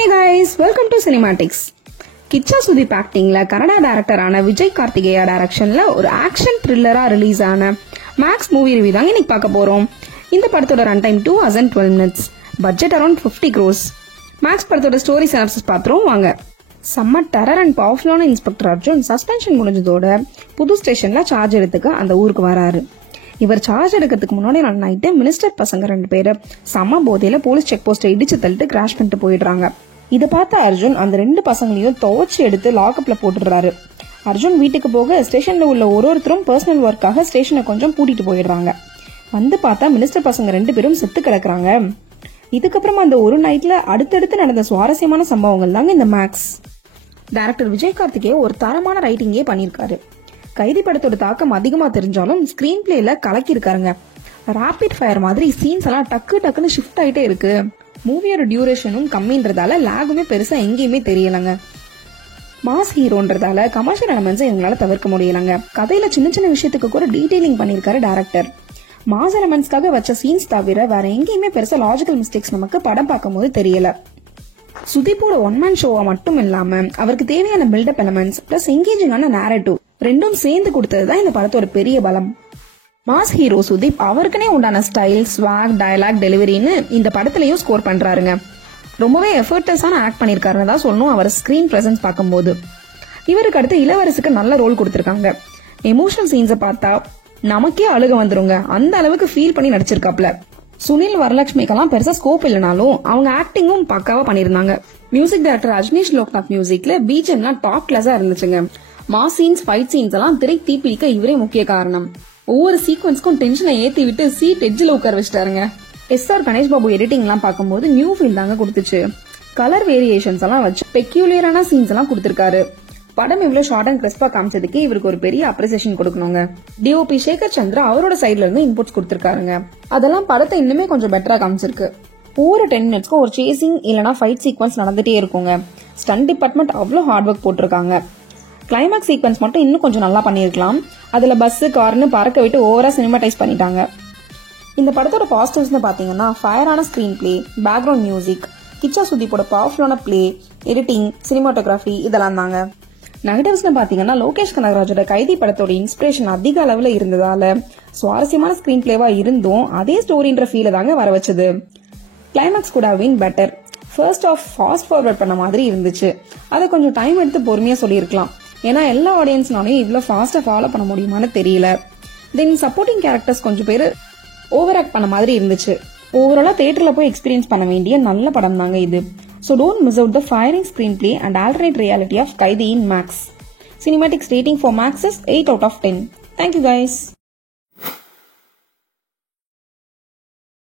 Hey guys, welcome to Cinematics. Kichcha Sudeep ஆக்டிங்ல Kannada டைரக்டரான Vijay Karthikeya டைரக்ஷன்ல ஒரு action த்ரில்லரா ரிலீஸ் ஆன மேக்ஸ் மூவி ரிவ்யூ தாங்க இன்னைக்கு பார்க்க போறோம். இந்த படத்தோட run time 2 hours and 12 minutes. Budget around 50 crores. Max படத்தோட ஸ்டோரி சினாப்சிஸ் பார்த்துருவோம் வாங்க. செம்ம டெரர் அண்ட் பவர்ஃபுல்லான இன்ஸ்பெக்டர் அர்ஜுன் சஸ்பென்ஷன் முடிஞ்சதோட புது ஸ்டேஷன்ல சார்ஜ் எடுத்துக்க அந்த ஊருக்கு வராரு. இவர் சார்ஜ் எடுக்கிறதுக்கு முன்னாடி நைட்டு மினிஸ்டர் பசங்க 2 பேரு செம்ம போதையில போலீஸ் செக் போஸ்ட்டை இடிச்சு தள்ளிட்டு கிராஷ் பண்ணிட்டு போயிடுறாங்க. இதை பார்த்த அர்ஜுன் அந்த 2 பசங்களையும் துவச்சி எடுத்து லாக்அப்ல போட்டுடுறாரு. அர்ஜுன் வீட்டுக்கு போக ஸ்டேஷன்ல உள்ள ஒருத்தரும் பர்சனல் ஒர்க்காக ஸ்டேஷனை கொஞ்சம் பூட்டிட்டு போயிடுறாங்க. வந்து பார்த்தா மினிஸ்டர் பசங்க 2 பேரும் செத்து கிடக்குறாங்க. இதுக்கப்புறமா அந்த ஒரு நைட்ல அடுத்தடுத்து நடந்த சுவாரஸ்யமான சம்பவங்கள் தாங்க இந்த மேக்ஸ். டைரக்டர் விஜய் கார்த்திகே ஒரு தரமான ரைட்டிங்கே பண்ணிருக்காரு. கைதி படத்தோட தாக்கம் அதிகமா தெரிஞ்சாலும் ஸ்கிரீன் பிளேல கலக்கி இருக்காருங்க. ராபிட் ஃபயர் மாதிரி சீன்ஸ் எல்லாம் டக்குன்னு ஷிஃப்ட் ஆயிட்டே இருக்கு. மூவியோட டியூரேஷனும் கம்மின்றதால லாகுமே பெருசா எங்கேயுமே தெரியலங்க. மாஸ் ஹீரோன்றதால கமர்ஷியல் எலமெண்ட்ஸ் இவங்களால தவிர்க்க முடியலங்க. கதையில சின்ன விஷயத்துக்கு கூட டீடைலிங் பண்ணிருக்காரு டைரக்டர். மாஸ் எலமெண்ட்ஸ்க்காக வச்ச சீன்ஸ் தவிர வேற எங்கேயுமே பெருசா லாஜிக்கல் மிஸ்டேக்ஸ் நமக்கு படம் பார்க்கும் போது தெரியல. சுதீப்போட ஒன் மேன் ஷோவா மட்டும் இல்லாம அவருக்கு தேவையான பில்டப் எலமெண்ட்ஸ் பிளஸ் எங்கேஜிங்கான நேரேட்டிவ் ரெண்டும் சேர்ந்து கொடுத்ததுதான் இந்த படத்தோட பெரிய பலம். மாஸ் ஹீரோ சுதீப் அவருக்குனே உண்டான ஸ்டைல், ஸ்வாக், டயலாக், டெலிவரின்னு இந்த படத்திலையும் ஸ்கோர் பண்றாருங்க. ரொம்பவே எஃபர்ட்லெஸ்ஸான ஆக்ட் பண்ணிருக்காருன்னு தான் சொல்லணும் அவர் ஸ்கிரீன் பிரசன்ஸ் பார்க்கும்போது. இவருக்கு அடுத்து இளவரசுக்கு நல்ல ரோல் கொடுத்திருக்காங்க. எமோஷனல் சீன்ஸை பார்த்தா நமக்கே அழுக வந்துருங்க, அந்த அளவுக்கு ஃபீல் பண்ணி நடிச்சிருக்காப்ல. சுனில் வரலட்சுமிக்கெல்லாம் பெருசா ஸ்கோப் இல்லைனாலும் அவங்க ஆக்டிங்கும் பக்காவா பண்ணிருந்தாங்க. மியூசிக் டைரக்டர் அஜ்னீஷ் லோக்நாத் மியூசிக்ல பிஜிஎம்லாம் டாப் கிளாஸா இருந்துச்சுங்க. மாஸ் சீன்ஸ், ஃபைட் சீன்ஸ் எல்லாம் திரை தீப்பிடிக்க இவரே முக்கிய காரணம். ஒவ்வொரு சீக்வன்ஸ்க்கும் டென்ஷனை ஏத்தி விட்டு சீட் எட்ஜில் உட்கார வச்சிட்டாருங்க. எஸ்ஆர் கணேஷ் பாபு எடிட்டிங் எல்லாம் பார்க்கும்போது நியூ ஃபீல் தாங்க கொடுத்துச்சு. கலர் வேரியேஷன்ஸ் எல்லாம் வச்சு பெக்யூலியரான சீன்ஸ் எல்லாம் கொடுத்திருக்காரு. படம் இவ்வளவு ஷார்ட் அண்ட் கிறிஸ்பா காமிச்சதுக்கு இவருக்கு ஒரு பெரிய அப்ரிசியேஷன் கொடுக்கணுங்க. டிஓபி சேகர் சந்திரா அவரோட சைட்ல இருந்து இன்புட்ஸ் கொடுத்திருக்காருங்க. அதெல்லாம் படத்தை இன்னுமே கொஞ்சம் பெட்டரா காமிச்சிருக்கு. ஒவ்வொரு 10 minutesக்கும் ஒரு சேசிங் இல்லனா ஃபைட் சீக்வன்ஸ் நடந்துட்டே இருக்குங்க. ஸ்டண்ட் டிபார்ட்மெண்ட் அவ்வளவு ஹார்ட் ஒர்க் போட்டிருக்காங்க. கிளைமேக்ஸ் சீக்வன்ஸ் மட்டும் இன்னும் கொஞ்சம் நல்லா பண்ணிருக்கலாம். அதுல பஸ் கார்னு பறக்க விட்டு ஓவரா சினிமாடைஸ் பண்ணிட்டாங்க. இந்த படத்தோட பாசிட்டிவ்ஸ் பாத்தீங்கன்னா ஃபயரான screenplay, background music, Kichcha சுதீப்போட பவர்ஃபுல்லான பிளே, எடிட்டிங், சினிமாட்டோகிராஃபி இதெல்லாம் தாங்க. நெகட்டிவ்ஸ் பாத்தீங்கன்னா லோகேஷ் கனகராஜோட கைதி படத்தோட இன்ஸ்பிரேஷன் அதிக அளவுல இருந்ததால சுவாரஸ்யமான ஸ்கிரீன் பிளேவா இருந்தும் அதே ஸ்டோரின்ற ஃபீல தாங்க வர வச்சது. கிளைமேக்ஸ் கூட been better. First half fast forward பண்ண மாதிரி இருந்துச்சு. அதை கொஞ்சம் டைம் எடுத்து பொறுமையா சொல்லியிருக்கலாம். ஏன்னா எல்லா ஆடியன்ஸ்னாலையும் இவ்வளவு ஃபாஸ்டா ஃபாலோ பண்ண முடியுமான்னு தெரியல. தென் சப்போர்ட்டிங் கேரக்டர்ஸ் கொஞ்சம் பேர் ஓவர் ஆக்ட் பண்ண மாதிரி இருந்துச்சு. ஓவராலா தியேட்டர்ல போய் எக்ஸ்பீரியன்ஸ் பண்ண வேண்டிய நல்ல படம் தாங்க இது. So don't miss out the firing screenplay and alternate reality of Kaidi in Max. Cinematics rating for Max is 8 out of 10. Thank you guys.